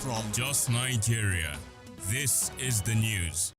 from Jos Nigeria, this is the news.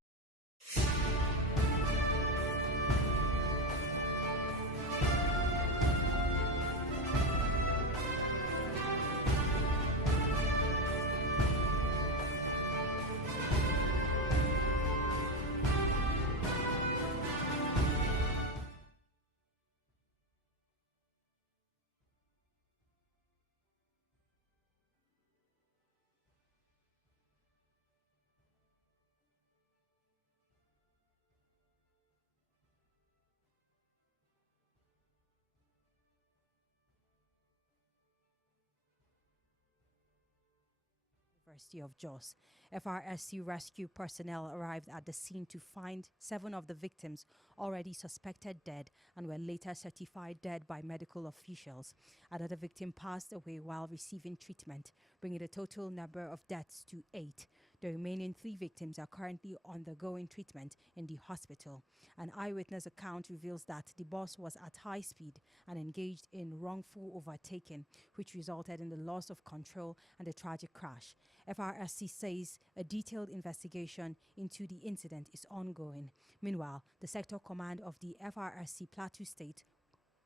University of Jos. FRSC rescue personnel arrived at the scene to find 7 of the victims already suspected dead and were later certified dead by medical officials. Another victim passed away while receiving treatment, bringing the total number of deaths to 8. The remaining 3 victims are currently undergoing treatment in the hospital. An eyewitness account reveals that the bus was at high speed and engaged in wrongful overtaking, which resulted in the loss of control and a tragic crash. FRSC says a detailed investigation into the incident is ongoing. Meanwhile, the sector command of the FRSC Plateau State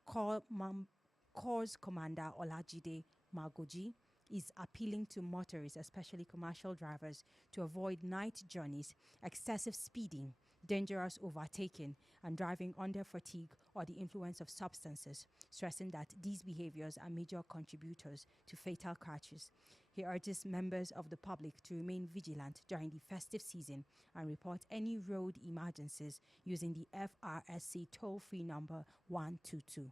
Corps Commander Olajide Magoji is appealing to motorists, especially commercial drivers, to avoid night journeys, excessive speeding, dangerous overtaking, and driving under fatigue or the influence of substances, stressing that these behaviors are major contributors to fatal crashes. He urges members of the public to remain vigilant during the festive season and report any road emergencies using the FRSC toll-free number 122.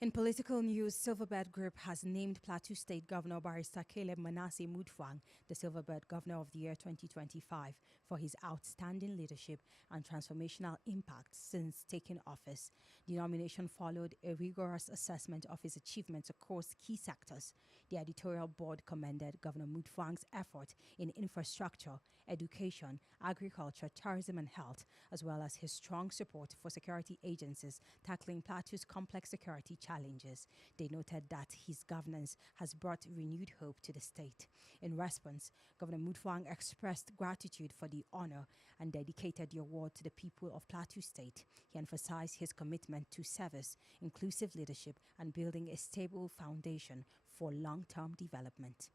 In political news, Silverbird Group has named Plateau State Governor Barrister Caleb Manasseh Mutfwang the Silverbird Governor of the Year 2025 for his outstanding leadership and transformational impact since taking office. The nomination followed a rigorous assessment of his achievements across key sectors. The editorial board commended Governor Mutfwang's effort in infrastructure, education, agriculture, tourism and health, as well as his strong support for security agencies tackling Plateau's complex security challenges. They noted that his governance has brought renewed hope to the state. In response, Governor Mutfwang expressed gratitude for the honor and dedicated the award to the people of Plateau State. He emphasized his commitment to service, inclusive leadership, and building a stable foundation for long-term development.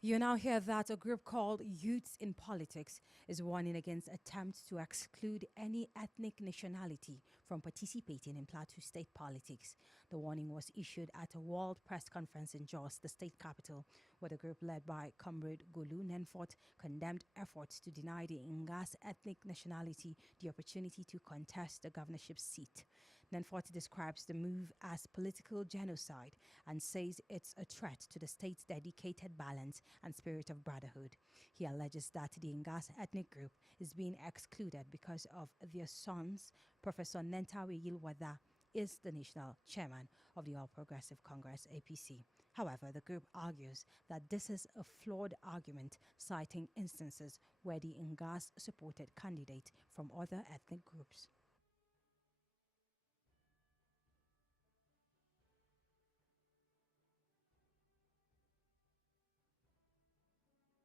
You now hear that a group called Youths in Politics is warning against attempts to exclude any ethnic nationality from participating in Plateau state politics. The warning was issued at a World Press Conference in Jos, the state capital, where the group led by Comrade Golu Nenfort condemned efforts to deny the Ngas ethnic nationality the opportunity to contest the governorship seat. Nenfort describes the move as political genocide and says it's a threat to the state's dedicated balance and spirit of brotherhood. He alleges that the Ngas ethnic group is being excluded because of their sons. Professor Nentawe Yilwada is the national chairman of the All Progressive Congress APC. However, the group argues that this is a flawed argument, citing instances where the Ngas supported candidates from other ethnic groups.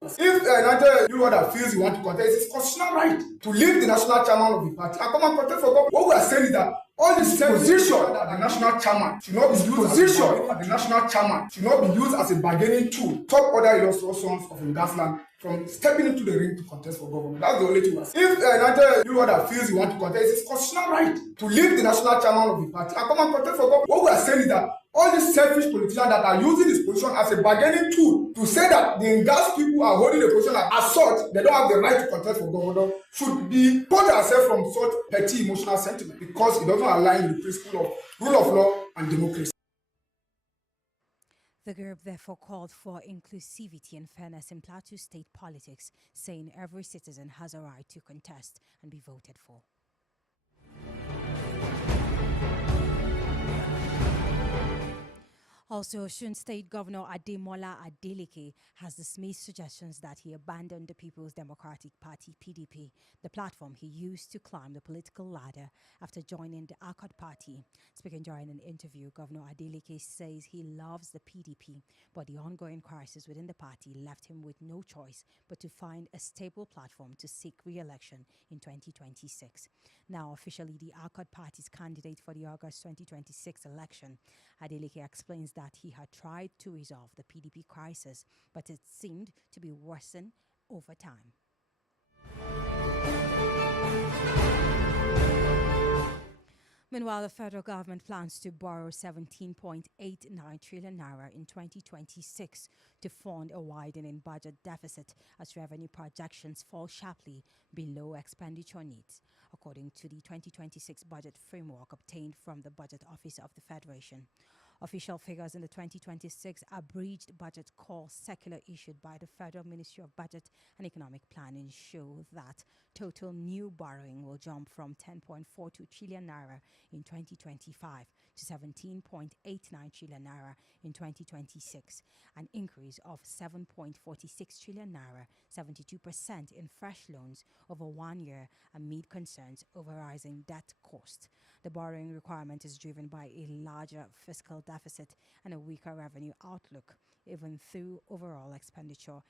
If Nigeria Yilwada feels he want to contest, it's his constitutional right to leave the national chairman of the party and come and contest for government. What we are saying is that all the position at the national chairman should not be used as a bargaining tool to stop other illustrious sons of Ngasland from stepping into the ring to contest for government. That's the only thing we are saying. If Nigeria Yilwada feels he want to contest, it's his constitutional right to leave the national chairman of the party and come and contest for government. What we are saying is that all these selfish politicians that are using this position as a bargaining tool to say that the Ngas people are holding the position as such, they don't have the right to contest for governor, should be put ourselves from such petty emotional sentiment because it doesn't align with the principle of rule of law and democracy. The group therefore called for inclusivity and fairness in Plateau state politics, saying every citizen has a right to contest and be voted for. Also, Osun State Governor Ademola Adeleke has dismissed suggestions that he abandoned the People's Democratic Party (PDP), the platform he used to climb the political ladder after joining the Accord Party. Speaking during an interview, Governor Adeleke says he loves the PDP, but the ongoing crisis within the party left him with no choice but to find a stable platform to seek re-election in 2026. Now officially the Accord Party's candidate for the August 2026 election, Adeleke explains that he had tried to resolve the PDP crisis, but it seemed to be worsened over time. Meanwhile, the federal government plans to borrow 17.89 trillion naira in 2026 to fund a widening budget deficit as revenue projections fall sharply below expenditure needs, according to the 2026 budget framework obtained from the Budget Office of the Federation. Official figures in the 2026 abridged budget call circular issued by the Federal Ministry of Budget and Economic Planning show that total new borrowing will jump from 10.42 trillion naira in 2025 to 17.89 trillion naira in 2026, an increase of 7.46 trillion naira, 72% in fresh loans over 1 year amid concerns over rising debt cost. The borrowing requirement is driven by a larger fiscal deficit and a weaker revenue outlook, even though overall expenditure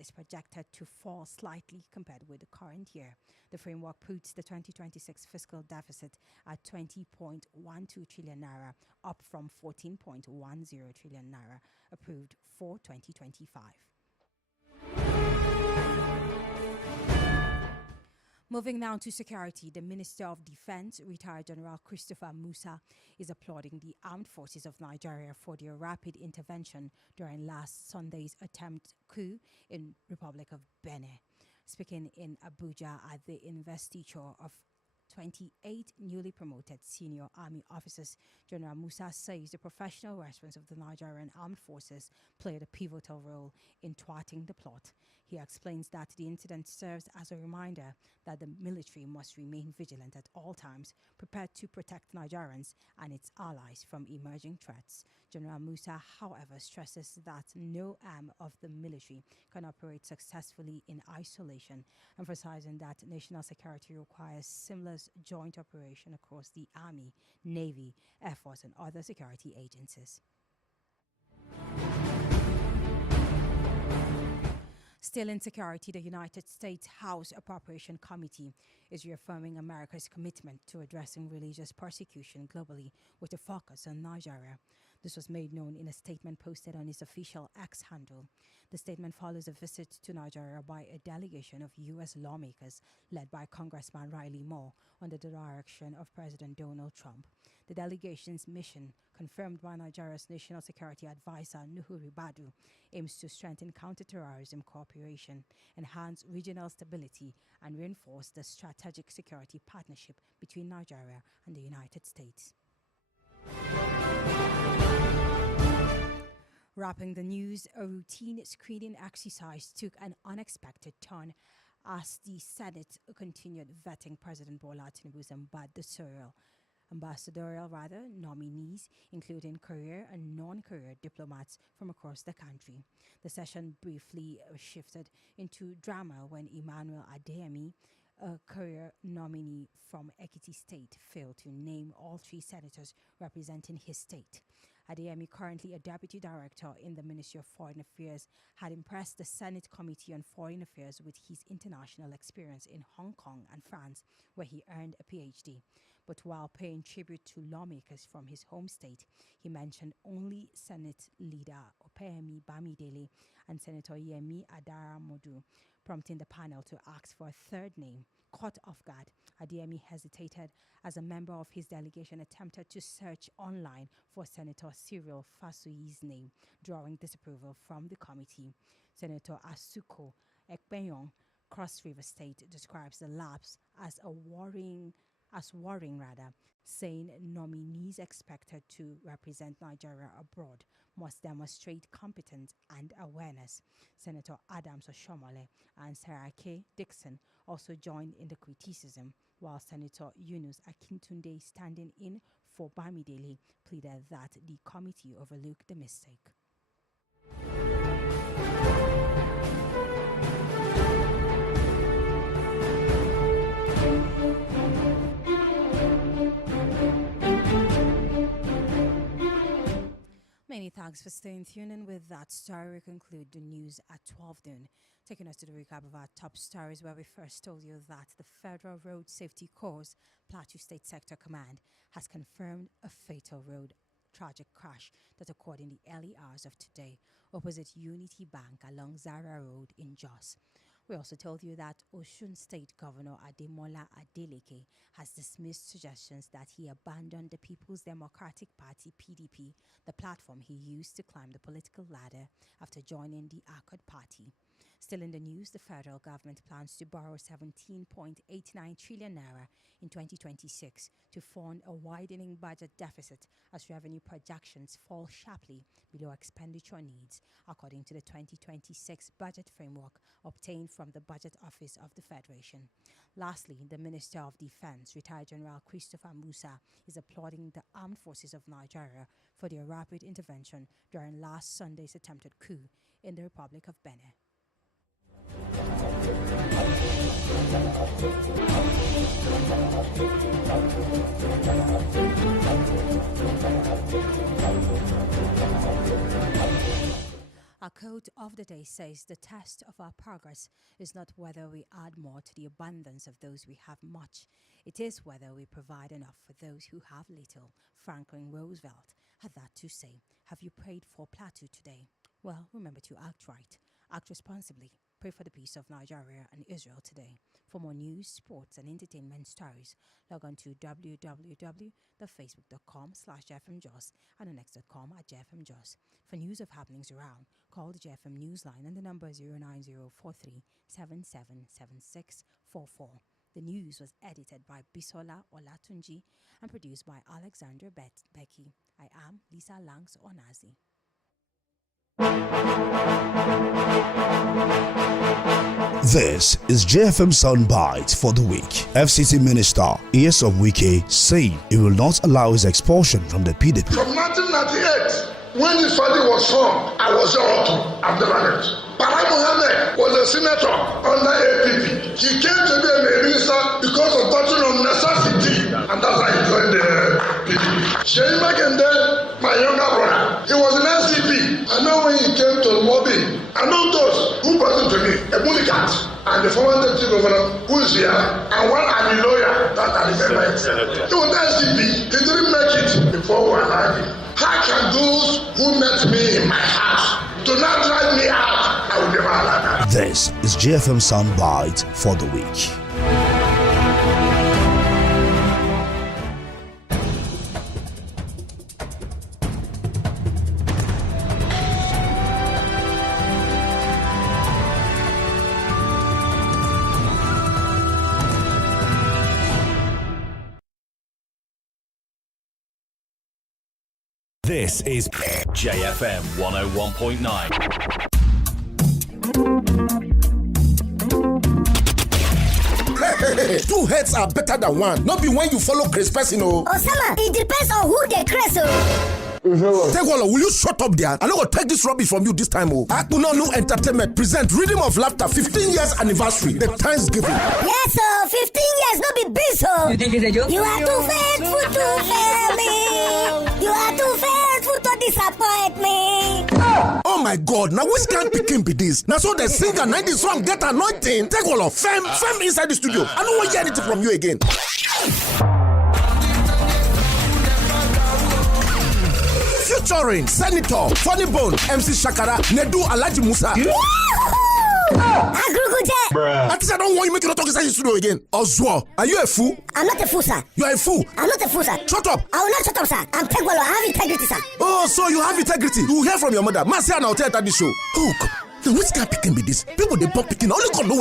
is projected to fall slightly compared with the current year. The framework puts the 2026 fiscal deficit at 20.12 trillion naira, up from 14.10 trillion naira approved for 2025. Moving now to security, the Minister of Defense, retired General Christopher Musa, is applauding the armed forces of Nigeria for their rapid intervention during last Sunday's attempt coup in Republic of Benin. Speaking in Abuja at the investiture of 28 newly promoted senior army officers, General Musa says the professional response of the Nigerian armed forces played a pivotal role in thwarting the plot. He explains that the incident serves as a reminder that the military must remain vigilant at all times, prepared to protect Nigerians and its allies from emerging threats. General Musa, however, stresses that no arm of the military can operate successfully in isolation, emphasizing that national security requires seamless joint operation across the Army, Navy, Air Force, and other security agencies. Still in security, the United States House Appropriation Committee is reaffirming America's commitment to addressing religious persecution globally with a focus on Nigeria. This was made known in a statement posted on its official X handle. The statement follows a visit to Nigeria by a delegation of U.S. lawmakers led by Congressman Riley Moore under the direction of President Donald Trump. The delegation's mission, confirmed by Nigeria's National Security Advisor Nuhu Ribadu, aims to strengthen counterterrorism cooperation, enhance regional stability, and reinforce the strategic security partnership between Nigeria and the United States. Wrapping the news, a routine screening exercise took an unexpected turn as the Senate continued vetting President Bola Tinubu's ambassadorial nominees, including career and non-career diplomats from across the country. The session briefly shifted into drama when Emmanuel Adeyemi, a career nominee from Ekiti State, failed to name all three senators representing his state. Adeyemi, currently a deputy director in the Ministry of Foreign Affairs, had impressed the Senate Committee on Foreign Affairs with his international experience in Hong Kong and France, where he earned a PhD. But while paying tribute to lawmakers from his home state, he mentioned only Senate leader Opeyemi Bamidele and Senator Yemi Adaramodu, prompting the panel to ask for a third name. Caught off guard, Adeyemi hesitated as a member of his delegation attempted to search online for Senator Cyril Fasuyi's name, drawing disapproval from the committee. Senator Asuko Ekpenyong, Cross River State, describes the lapse as worrying, saying nominees expected to represent Nigeria abroad must demonstrate competence and awareness. Senator Adams Oshomole and Sarake Dixon also joined in the criticism, while Senator Yunus Akintunde, standing in for Bamidele pleaded that the committee overlooked the mistake. Many thanks for staying tuned in. With that story, we conclude the news at 12 noon. Taking us to the recap of our top stories, where we first told you that the Federal Road Safety Corps Plateau State Sector Command has confirmed a fatal road tragic crash that occurred in the early hours of today opposite Unity Bank along Zara Road in Jos. We also told you that Osun State Governor Ademola Adeleke has dismissed suggestions that he abandoned the People's Democratic Party (PDP), the platform he used to climb the political ladder after joining the Accord Party. Still in the news, the federal government plans to borrow 17.89 trillion naira in 2026 to fund a widening budget deficit as revenue projections fall sharply below expenditure needs, according to the 2026 budget framework obtained from the Budget Office of the Federation. Lastly, the Minister of Defense, retired General Christopher Musa, is applauding the Armed Forces of Nigeria for their rapid intervention during last Sunday's attempted coup in the Republic of Benin. Our quote of the day says, "The test of our progress is not whether we add more to the abundance of those we have much. It is whether we provide enough for those who have little." Franklin Roosevelt had that to say. Have you prayed for Plateau today? Well, remember to act right, act responsibly. Pray for the peace of Nigeria and Israel today. For more news, sports, and entertainment stories, log on to www.facebook.com/JFMJoss and onx.com @JFMJoss. For news of happenings around, call the JFM Newsline and the number 09043777644. The news was edited by Bisola Olatunji and produced by Alexandra Becky. I am Lisa Langs Onazi. This is JFM Soundbite for the week. FCT Minister Nyesom Wike saying he will not allow his expulsion from the PDP. From 1998, when this party was formed, I was your author. I've never met. Bala Mohammed was a senator under APP. He came to be a minister because of doctrine of necessity, and that's why he joined the PDP. Sheyi Makinde, my younger brother, he was an NCP. I know when he came to Mobi, I know those who brought him to me, a Munikat, and the former deputy governor who is here, and one army lawyer that I remember. He was NCP. He didn't make it before we allowed him. How can those who met me in my house do not drive me out? I will never allow that. This is JFM Soundbite for the week. This is JFM 101.9. Two heads are better than one. Not be when you follow Chris person. Osama, it depends on who they Chris. Tegwalo, will you shut up there? I'm not gonna take this rubbish from you this time. Akunonu Entertainment present Rhythm of Laughter 15 years anniversary. The Thanksgiving. Yes, sir. 15 years, no be big, sir. You think it's a joke? You are too faithful to fail me. You are too faithful to disappoint me. Oh my God! Now which kind picking be this? Now so the singer 90 song get anointing. Tegwalo, fem inside the studio. I don't want to hear anything from you again. Featuring Senator, Funny Bone, MC Shakara, Nedu Alhaji Musa. I don't want you make it talk inside the studio again. Ozwo, are you a fool? I'm not a fool, sir. You are a fool. I'm not a fool, sir. Shut up. I will not shut up, sir. I'm Tegwalo. I have integrity, sir. Oh, so you have integrity. You will hear from your mother. Marcia, now tell her that the show. Oh, God. Which kind of picking be this? People they pop picking. Only God know what.